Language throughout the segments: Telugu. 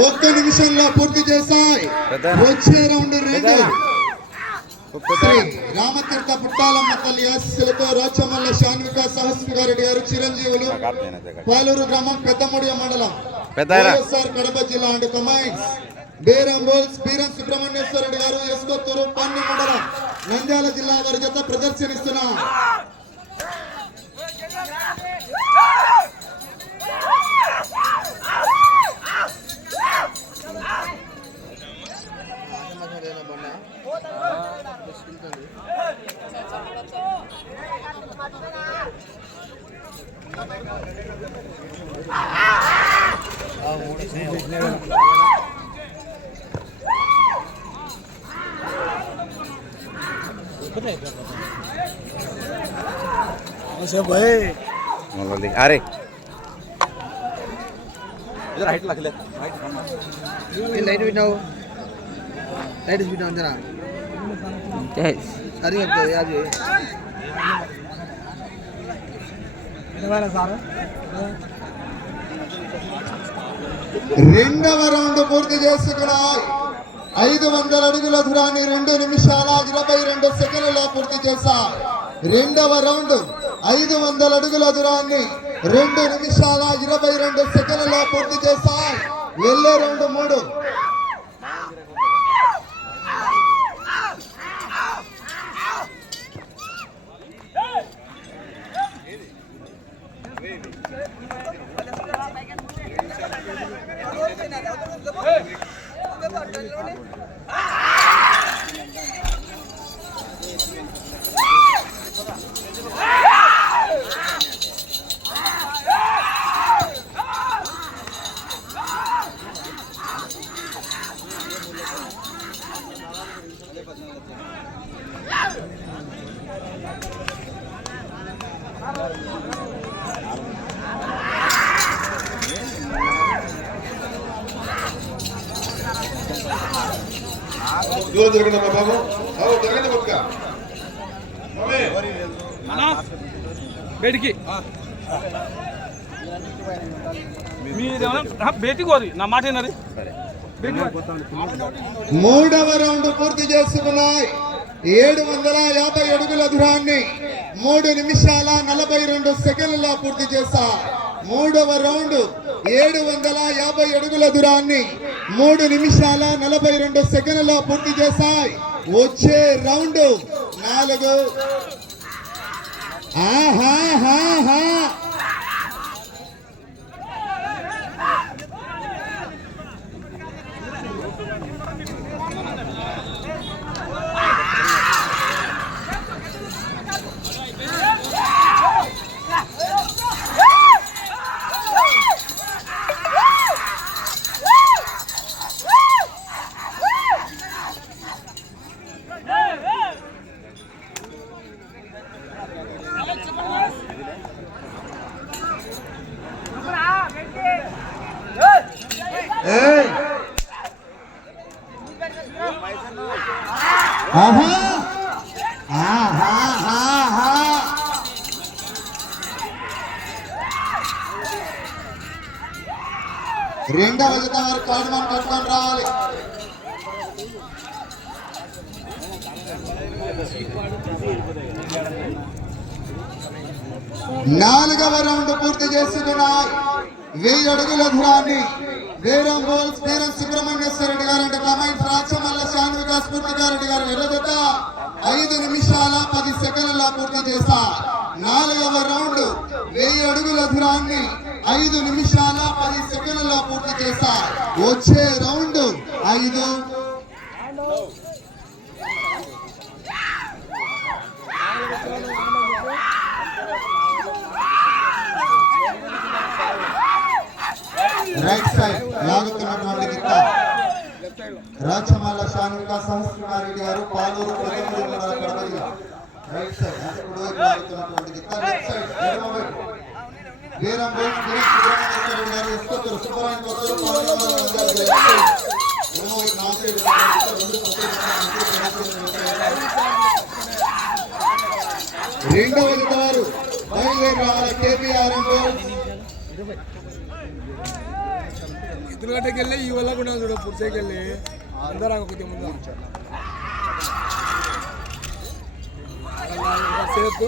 ఒక్క నిమిషంలో పూర్తి చేశాయి పెద్దనా. వచ్చే రౌండ్ రెండు రామతీర్థ పుట్టాలమ్మ తల్లి ఆశీస్సులతో రాచమల్ల శాన్విక సహస్వికారెడ్డి గారు చిరంజీవులు పాలూరు గ్రామం పెద్దముడియ మండలం. వైఎస్ఆర్ కడప జిల్లా అండ్ కమైన్స్ బేరం బోల్స్ బీరం సుబ్రహ్మణ్యేశ్వర రెడ్డి గారు ఎస్కొత్తూరు పన్ను మండలం నంద్యాల జిల్లా వారి జత ప్రదర్శనిస్తున్నాం अरे इधर हाइट लग ले లైట్ పెట్టావు లైట్ పెట్టావు అంతేనా అది చెప్తుంది అది రెండవ రౌండ్ పూర్తి చేసుకున్నాయి ఐదు వందల అడుగుల దూరాన్ని రెండు నిమిషాల ఇరవై రెండు సెకండ్లలో పూర్తి చేశాయి రెండవ రౌండ్ ఐదు వందల అడుగుల దూరాన్ని రెండు నిమిషాల ఇరవై రెండు సెకండ్లలో పూర్తి చేశాయి వెళ్ళే రెండు మూడు Hey! బయటికి మీరేమన్నా నా మాట ఏంటది మూడవ రౌండ్ పూర్తి చేసుకున్నాయి. ఏడు వందల యాభై అడుగుల దూరాన్ని మూడు నిమిషాల నలభై రెండు సెకండ్లలో పూర్తి చేశాయి మూడవ రౌండ్ ఏడు వందల యాభై అడుగుల దూరాన్ని మూడు నిమిషాల నలభై రెండు సెకండ్లలో పూర్తి చేశాయి. వచ్చే రౌండ్ నాలుగు ఆహాహాహా. ఏయ్. ఆహా! ఆహాహాహా. రెండవ జత వారు కాడుమని కట్టుకొని రావాలి. నాలుగవ రౌండ్ పూర్తి చేసుకున్నాయి వెయ్యి అడుగుల దూరాన్ని. వేరే బోల్స్ వేరే సుబ్రహ్మణ్యేశ్వర రెడ్డి గారు అంటే కమైన్స్ రాచమల్ల శాన్విక స్ఫూర్తిగారెడ్డి గారు ఎర్రజత ఐదు నిమిషాల పది సెకండ్ల పూర్తి చేస్తా. నాలుగవ రౌండ్ వెయ్యి అడుగుల దూరాన్ని ఐదు నిమిషాల పది సెకండ్ల పూర్తి చేస్తా. వచ్చే రౌండ్ ఐదు రైట్ సైడ్ లాగుతున్నటువంటి గిత్త రాచమాల శాన్విక సహస్రనారెడ్డి గారు పాలూరు రైట్ సైడ్ అంటే కుడివైపు లాగుతున్నటువంటి గిత్త లెఫ్ట్ సైడ్ వీరం బోస్ గారు పాలూరు నా సైడ్ రెండవ గిత్త వారు బయలుదేరి రావాలి కేపీఆర్ఎం బోల్స్ ముంగటకి ఈ వల్ల కూడా చూడ పుడిసేకి అందరూ కొద్దిగా ముందు చేతు.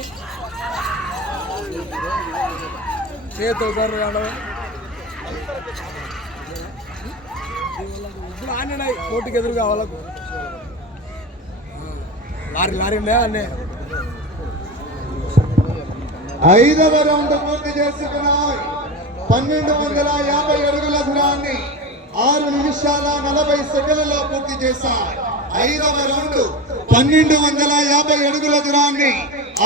చేతు సార్ ఇప్పుడు ఆడినాయి కోర్టుకి ఎదురుగా వాళ్ళకు. లారీ లారీ అన్నే? ఐదవ రౌండ్ పూర్తి చేసుకున్నాయి. పన్నెండు వందల యాభై అడుగుల దూరాన్ని ఆరు నిమిషాల నలభై సెకండ్లలో పూర్తి చేశాయి ఐదవ రౌండ్ పన్నెండు వందల యాభై అడుగుల దూరాన్ని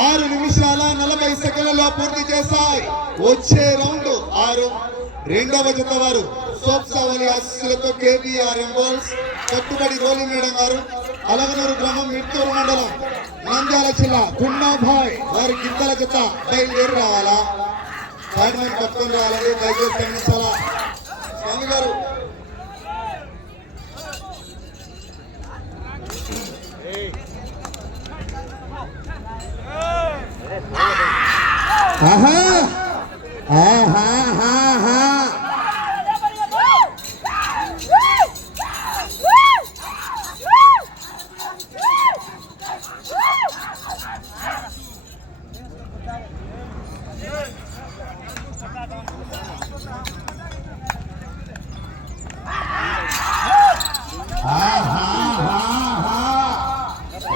ఆరు నిమిషాల నలభై సెకండ్లలో పూర్తి చేశాయి. వచ్చే రౌండ్ ఆరు. రెండవ జత వారు సోప్సావలి ఆశీస్సులతో కేబీఆర్ ఎంబోల్స్ కట్టుబడి రోలి మేడం గారు అలగనూరు గ్రామం మిట్టూరు మండలం నంద్యాల జిల్లా గుండాభాయ్ వారి గిద్దల జత బయలుదేరి రావాలా? బ్యాట్మెన్ పట్టుకొని రావాలని దయచేసి గమనించాలా స్వామి గారు ఆహా ఆహా ఆహా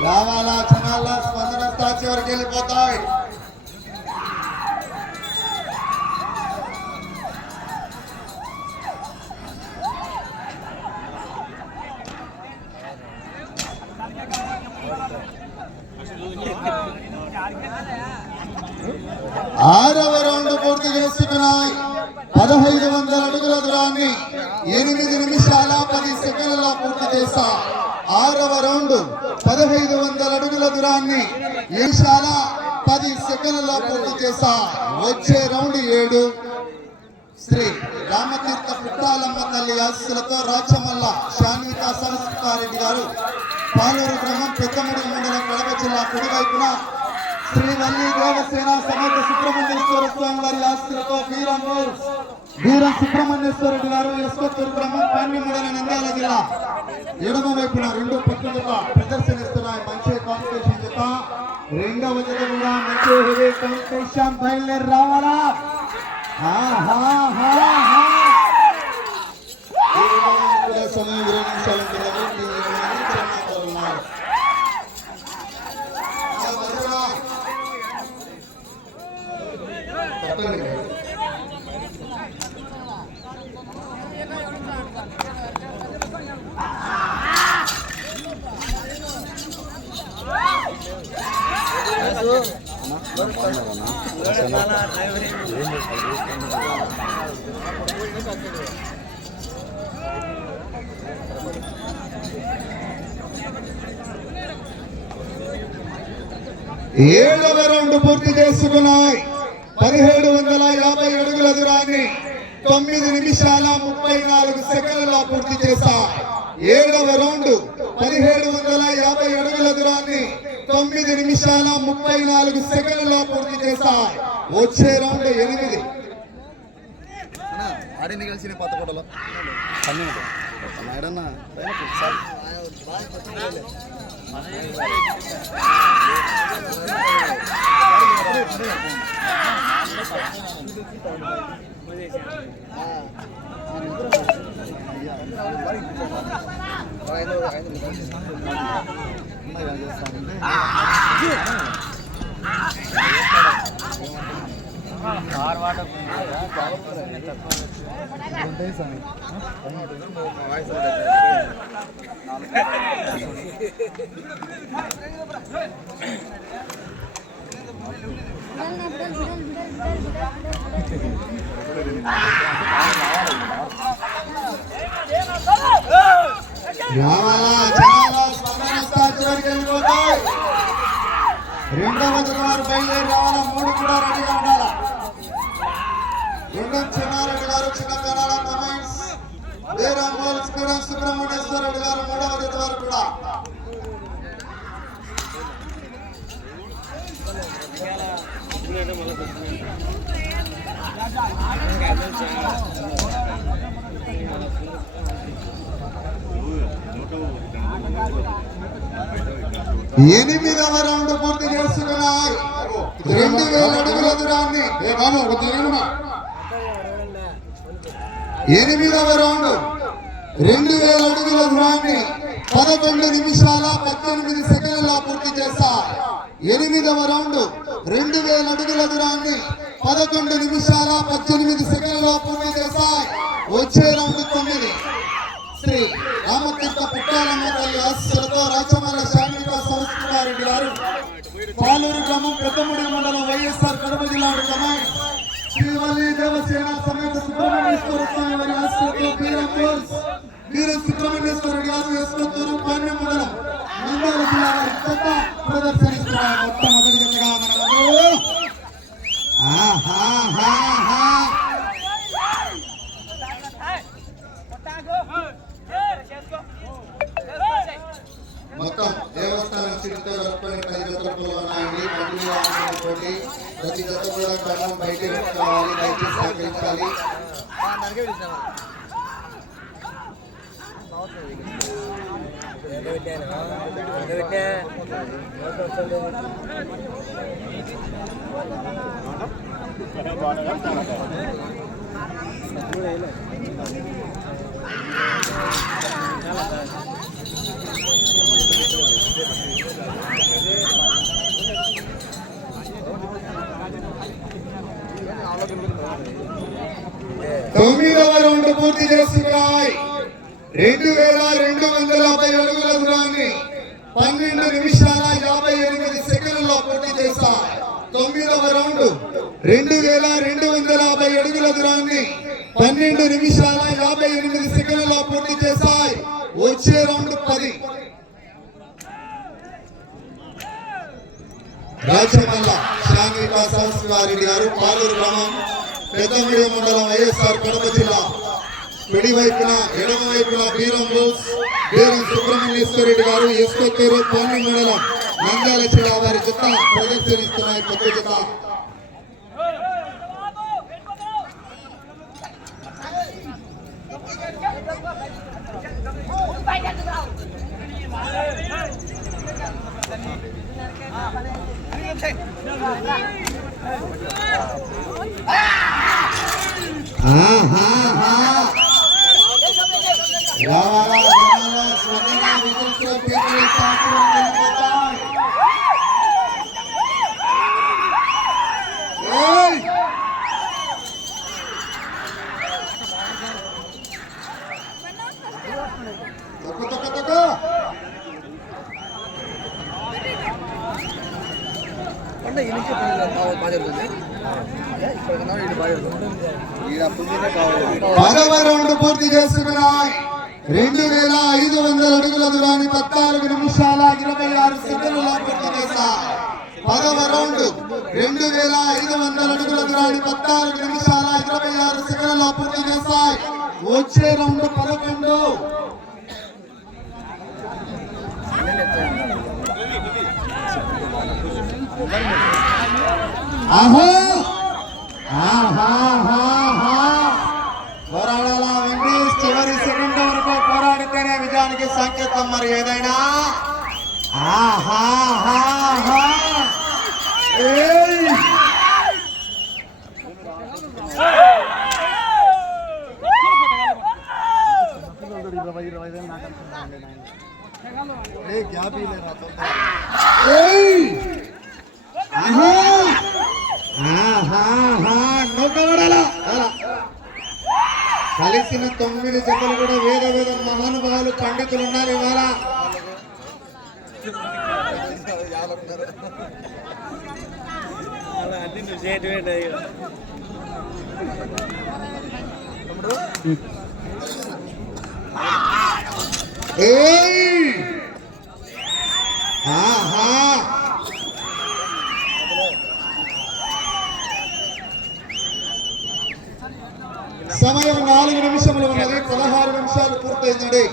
రావాలా జనాల స్పందన స్థాయి చివరికి వెళ్ళిపోతాయి దూరాన్ని నిమిషాల పది సెకండ్లలో పూర్తి చేశా వచ్చే రౌండ్ ఏడు. శ్రీ రామతీర్థ పుట్టాలమ్మ తల్లి ఆశీస్సులతో రాచమల్ల శాన్విత సంస్కారెడ్డి గారు పాలూరు గ్రామం పెద్దమడి మండలం కడప జిల్లా కుడివైపున శ్రీవల్లి దేవసేన సమేత సుబ్రహ్మణ్యేశ్వర స్వామి వారి ఆశీస్సులతో వీరంగూర్ వీర సుబ్రహ్మణ్యేశ్వరరెడ్డి గారు ఎస్కొత్తూరు గ్రామం పాండ్య మండలం నంద్యాల జిల్లా ఎడమ వైపున రెండు పక్కలుగా ప్రదర్శనిస్తున్నాయి మంచి కాంపిటీషన్. రెండవ జత కూడా మంచి హెవీ కాంపిటీషన్ బయలుదేరి రావాలా? ఏడవ రౌండ్ పూర్తి చేసుకున్నాయి పదిహేడు వందల యాభై అడుగుల దూరాన్ని తొమ్మిది నిమిషాల ముప్పై నాలుగు సెకండ్ల పూర్తి చేశాయి ఏడవ రౌండ్ పదిహేడు వందల యాభై అడుగుల దూరాన్ని తొమ్మిది నిమిషాల ముప్పై నాలుగు సెకండ్ల పూర్తి చేశాయి వచ్చే రౌండ్ ఎనిమిది ఆడింది కలిసి కొత్త కోటలో మేడన్నా రావాలా రెండవ వారు బయలుదేరి రావాలా మూడు కూడా రెడీగా ఉండాలా గుండం చిన్నారెడ్డి గారు చిన్న కనాల కమెంట్స్ వీరాంబోల్ స్ఫిరం సుబ్రహ్మణ్యేశ్వర రెడ్డి గారు మూడవ జత వారు కూడా. ఎనిమిదవ రౌండ్ పూర్తి చేసుకున్నాయి. రెండు వేల అడుగుల దూరాన్ని. ఏ బాబు ఎనిమిదవ రౌండ్. రెండు వేల అడుగుల దూరాన్ని పదకొండు నిమిషాల పద్దెనిమిది సెకండ్ల పూర్తి చేశారు ఎనిమిదవ రౌండ్. రెండు వేల అడుగుల దూరాన్ని పదకొండు నిమిషాల పద్దెనిమిది సెకండ్ల పూర్తి చేశాయి వచ్చే రౌండ్ తొమ్మిది. శ్రీ రామకృష్ణ పుట్టాలమ్మ తల్లి ఆశీస్సులతో రాచమల్ల శామిక సంస్కృతారెడ్డి గారు. పాలూరు గ్రామం పెద్దముడి మండలం వైఎస్ఆర్ కడప జిల్లా కమాండ్ శ్రీవల్లి దేవసేన సమేత సుబ్రహ్మణ్యేశ్వర స్వామి వారి ఆశీస్సులతో వీరం బోల్స్ వీర సుబ్రహ్మణ్యేశ్వర గారు యశ్వంతూరు పాండ్య మండలం నంద్యాల జిల్లా వారి కొత్త ప్రదర్శనిస్తున్నారు. మనము మొత్తం దేవస్థానం సిరితో జరుపుకునే పది జతలు ఉన్నాయండి బండిలో ప్రతి జత కూడా కన్నం బయట పెట్టుకోవాలి దయచేసి సహకరించాలి. తొమ్మిదవ రౌండ్ పూర్తి చేసుకున్నాయి రెండు రెండు వందల యాభై అడుగుల దూరాన్ని పన్నెండు నిమిషాల యాభై ఎనిమిది సెకండ్లో పూర్తి చేశాయి. తొమ్మిదవ రౌండ్ రెండు వేల రెండు వందల యాభై అడుగుల దూరాన్ని పన్నెండు నిమిషాల యాభై ఎనిమిది సెకండ్లో పూర్తి చేశాయి. వచ్చే రౌండ్ పది. రాజమల్ల శ్రామిక సంస్కారెడ్డి గారు పాలూరు గ్రామం పెద్దమిడి మండలం వైఎస్ఆర్ కడప జిల్లా కుడి వైపున ఎడమ వైపున బీరం బోస్ బీరం సుబ్రహ్మణ్యేశ్వరరెడ్డి గారు ఎస్కొత్తూరు పాండ్య మండలం నంద్యాల జిల్లా వారి జత ప్రదర్శనిస్తున్నాయి. కొత్త జత. కావాలి. పదవ రౌండ్ పూర్తి చేసుకున్నాయి రెండు వేల ఐదు వందల అడుగుల దూరాన్ని పద్నాలుగు నిమిషాల ఇరవై ఆరు సెకండ్లలో పూర్తి పదవ రౌండ్ రెండు వేల ఐదు వందల అడుగుల దూరాన్ని పద్నాలుగు నిమిషాల ఇరవై ఆరు సెకండ్లలో పూర్తి చేశాయి వచ్చే రౌండ్ పదకొండు. ఆహో ఆహాహాహా. పోరాడాల వెంకటేష్ చివరి సెకండ్ వరకు పోరాడితేనే విజయానికి సంకేతం మరి ఏదైనా కలిసిన తొమ్మిది జతలు కూడా వేద వేద మహానుభావులు పండితులు ఉన్నారు ఇవాళ. ఆహా! సమయం నాలుగు నిమిషములు ఉన్నది. పదహారు నిమిషాలు పూర్తయిందండి.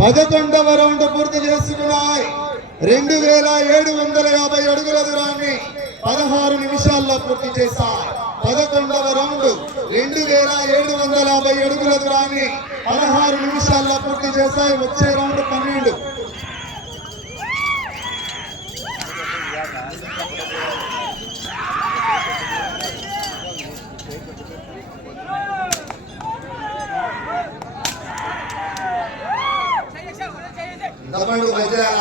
పదకొండవ రౌండ్ పూర్తి చేస్తున్నాయి. రెండు వేల ఏడు వందల యాభై అడుగుల దూరాన్ని పదహారు నిమిషాల్లో పూర్తి చేశారు పదకొండవ రౌండ్ రెండు వేల ఏడు వందల యాభై అడుగుల దూరాన్ని పదహారు నిమిషాల్లో పూర్తి చేశాయి. వచ్చే రౌండ్ పన్నెండు. దమడు గజాల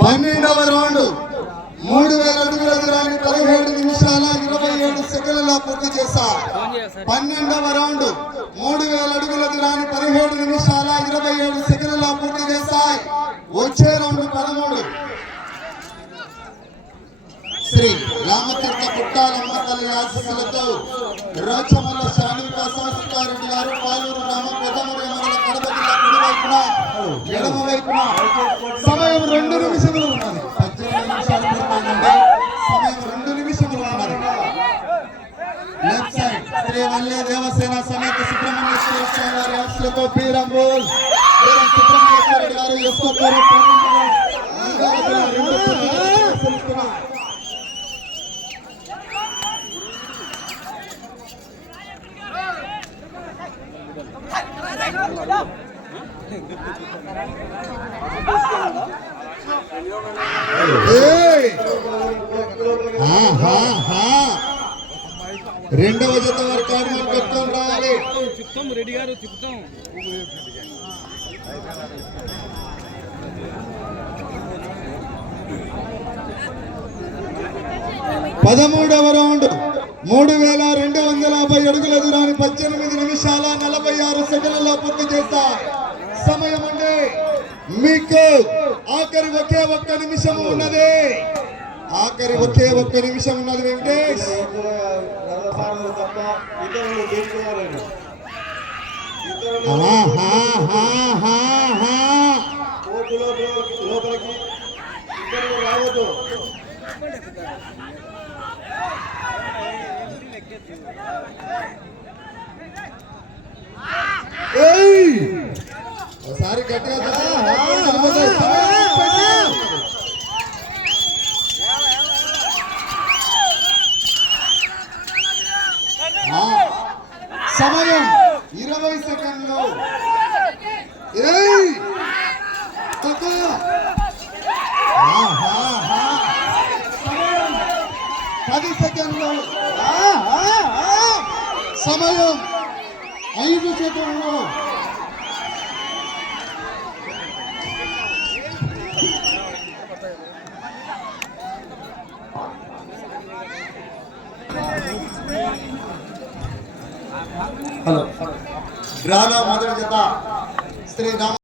పన్నెండవ రౌండ్. మూడు వేల అడుగుల దూరాన్ని పదిహేడు నిమిషాల ఇరవై ఏడు సెకండ్లలో పూర్తి చేశారు పన్నెండవ రౌండ్. మూడు వేల అడుగుల దూరాన్ని పదిహేడు నిమిషాల ఇరవై ఏడు సెకండ్లలో పూర్తి చేస్తాయి వచ్చే రౌండ్ పదమూడు శ్రీ రామతీర్థ పుట్టాలమ్మ తల్లి ఆశీస్సులతో రోచమల్ల శాంతిక శాస్త్రారెడ్డి గారు పాలూరు గ్రామం పెద్దముడి మండల కడప జిల్లా కుడి వైపున ఎడమ వైపున సమయం రెండు నిమిషములు ఉన్నది. పద్దెనిమిది నిమిషాలు పూర్తయిందండి సమయం రెండు నిమిషములు ఉన్నది. లెఫ్ట్ సైడ్ శ్రీ వల్లే దేవసేన సమేత సుబ్రహ్మణ్యేశ్వర స్వామి వారి ఆశీస్సులతో పీరంబోల్ వీరం సుబ్రహ్మణ్యేశ్వర రెడ్డి గారు ఎస్కొత్తూరు రెండు రెండవ జత వరకు ఆడమని పెట్టుకొని రావాలి. చెప్తాం రెడ్డి గారు చెప్తాం పదమూడవ రౌండ్ మూడు వేల రెండు వందల యాభై అడుగుల దూరాన్ని పద్దెనిమిది నిమిషాల నలభై ఆరు సెకండ్లలో పూర్తి చేస్తా. సమయం అండి మీకు ఆఖరి ఒకే ఒక్క నిమిషం ఉన్నది. ఆఖరి ఒకే ఒక్క నిమిషం ఉన్నది వెంకటేష్. లోపలికి రావద్దు. ఒకసారి గట్టిగా సమయం ఇరవై సెకండ్లు ఏయ్! తక్కువ. ఆహాహా. సమయం ఐదు సెకండ్లు. హలో. డ్రాలో మొదటి జత. శ్రీ రామ